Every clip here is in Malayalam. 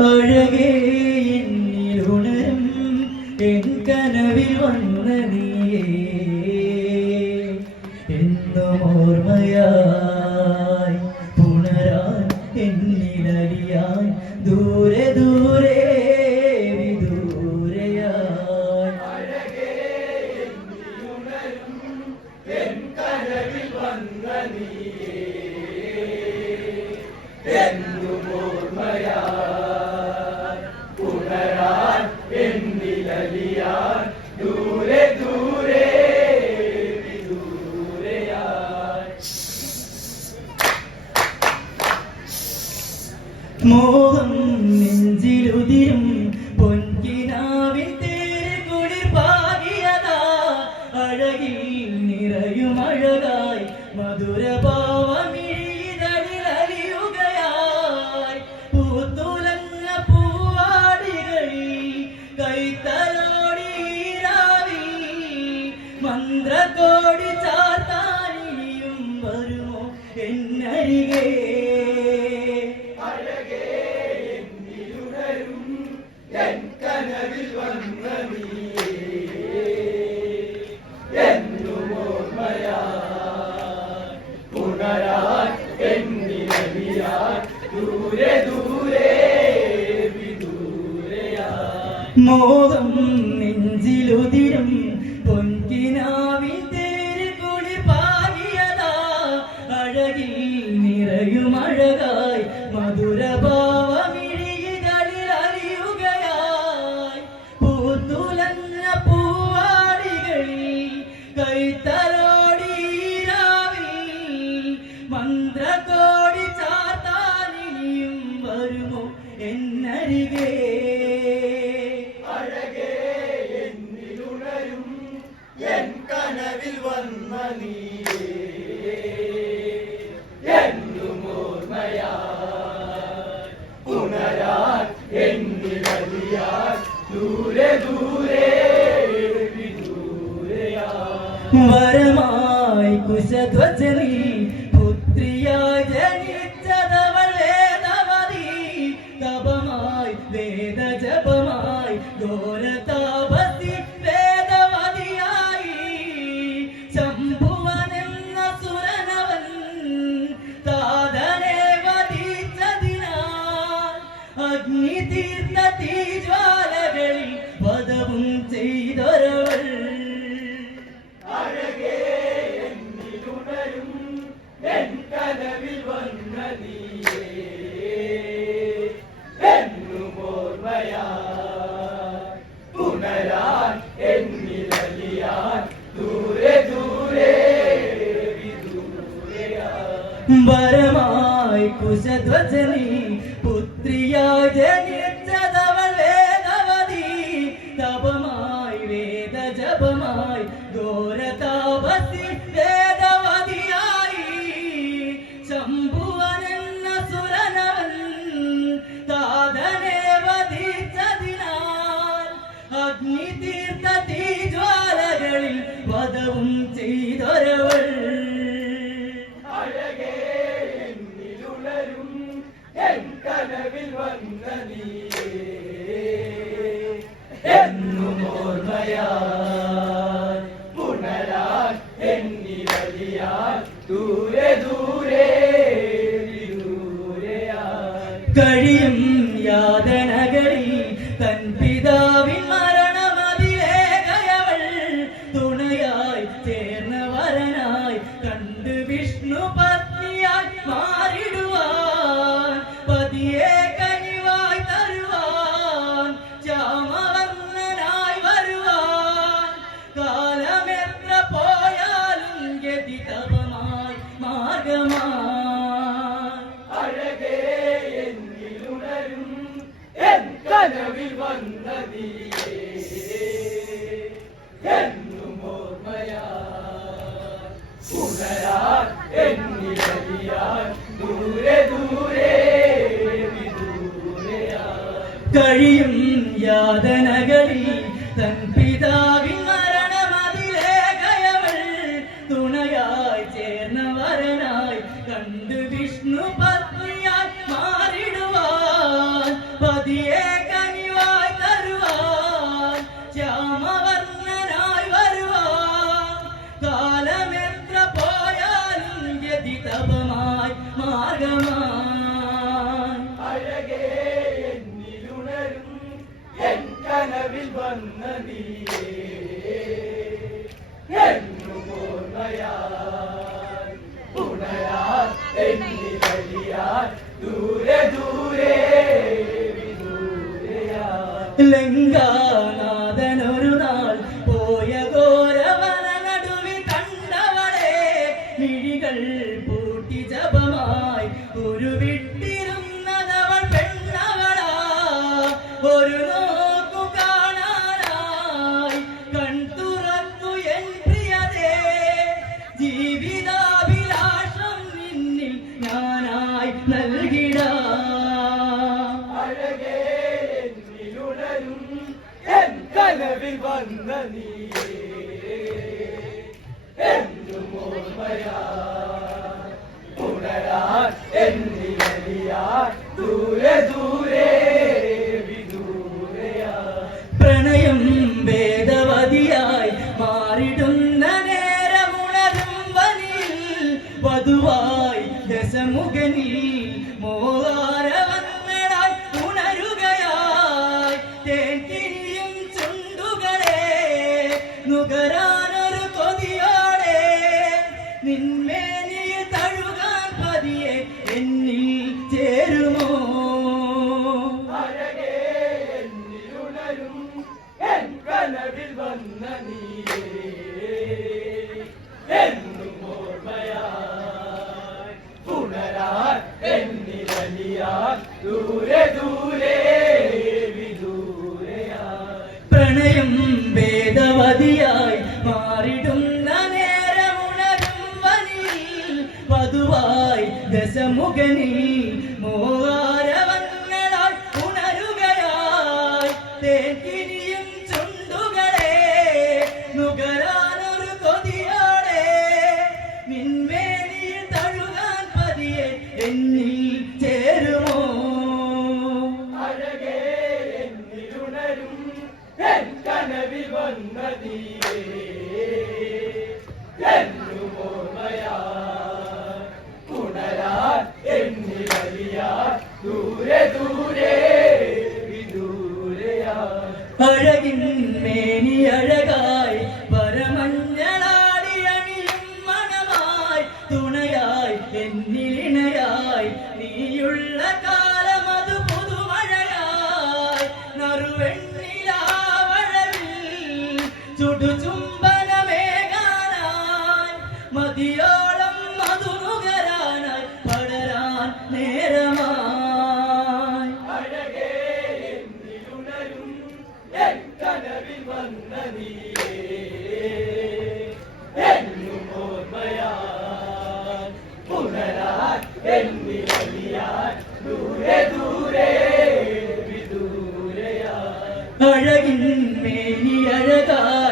അഴകേ എന്നിൽ എൻ കനവിൽ വന്ന നീയേ. എന്നും ഓർമ്മയായി പുണരാൻ എന്നിലറിയാൻ ദൂരെ ദൂരെ വന്ന നീ എന്നും ഓർമ്മയായി മോദം വരമായി കുശധ്വജനീ വന്ന എന്നും ഓർമ്മയാൽ പുണരാൻ എന്നി വലിയാൽ ദൂരെ ദൂരെ കഴിയും യാതനകളിൽ തൻ പിതാവിൻ മരണമതിലേഖയവൾ തുണയായി ചേർന്ന വരനായി കണ്ട് വിഷ്ണു Sujayar, in ഗംഗാനാഥനൊരു നാൾ പോയ ഘോരവരനടുവിൽ കണ്ടവളെ മിഴികൾ പൂട്ടി ജപമായി ഉരുവിട്ടിരുന്നതവൾ പെണ്ണവളാ. ഒരു നോക്കു കാണാനായി കൺ തുറന്നു എൻ പ്രിയതേ. ജീവിതാഭിലാഷം നിന്നിൽ ഞാനായി നൽകിട. അഴകേ നിലവിൽ വന്ന നീ എന്നും ഓർമ്മയാ ഉണരാൻ എന്നിയറിയാൻ ദൂരെ ദൂരെ. ദൂരെ ദൂരെ പ്രണയം ഭേദവതിയായി മാറിടുന്ന നേരമുണരും വനിയിൽ പതുവായി ദശമുഖനിൽ കനവിൽ വന്ന നീയും ഓർമ്മയാൻ പുനരാൻ എന്നിലറിയാൻ ദൂരെ ദൂരെ വിദൂരയാൻ അഴകിൻ മേനി അഴകാൻ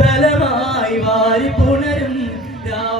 ബലമായി വാരി പുണരും രാവ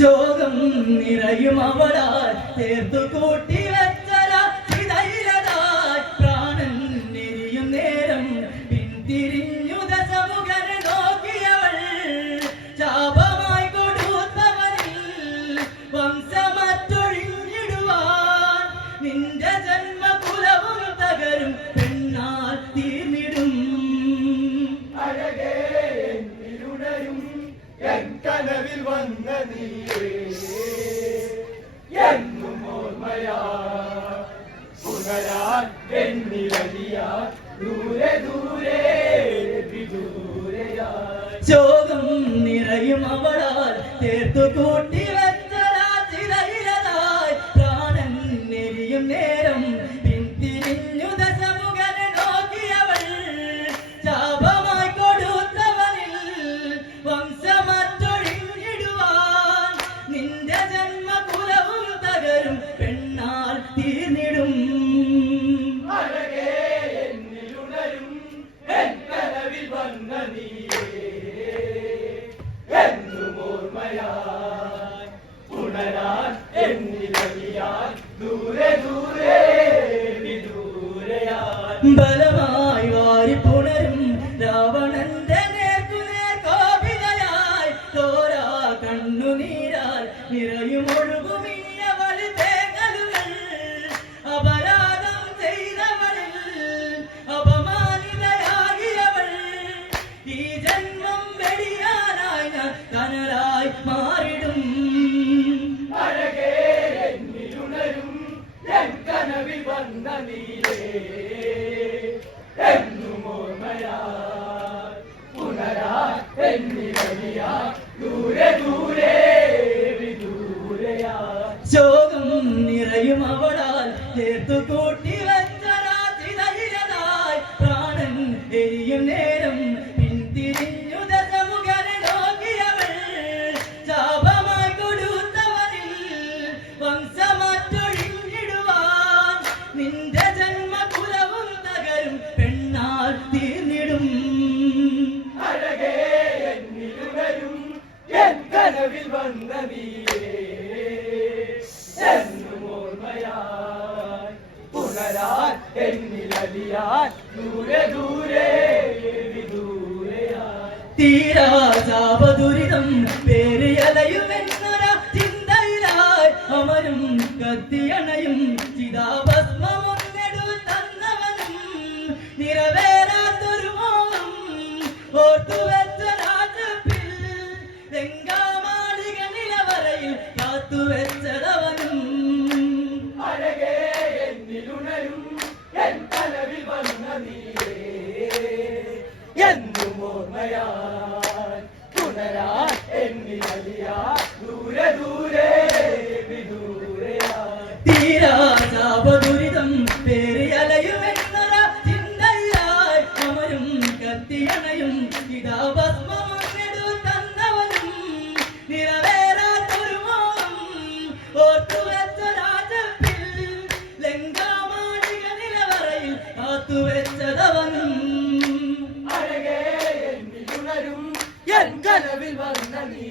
ചോദം നിറയും അവളാൽ. ചേർത്തു കൂട്ടിയ दूरे दूरे भी दूरे बलवा തീരാശാപദുരിതം പേരിയലയുമെന്നൊര ചിന്തയിലായി അമരും കത്തിയണയും ചിതാഭസ്മൊന്നെടു തന്നവനും നിറവേറാത്തൊരു മോഹം ഓർത്തുവെച്ച രാജപ്പിൽ രംഗാമാളിക നിലവറയിൽ കാത്തുവെച്ചതവനും. അഴകേ എന്നിലുണരും എൻ തലവിൽ വന്ന നീ എന്നും ഓർമ്മയാ. ചന്ദനാ എന്നി വലിയ ദൂരെ ദൂരെ തീരാ ദുരിതം പേരിയലയുമെന്നൊര ചിന്തയായി അമരും കത്തിയണയും ഇതാ ഭസ്മമെടു തന്നവനും നിറവേറാത്തൊരു മോഹം ഓർത്തു വെച്ച രാജപ്പിൽ ലങ്കാമാണിക നിലവറയിൽ మనవిల్ వందని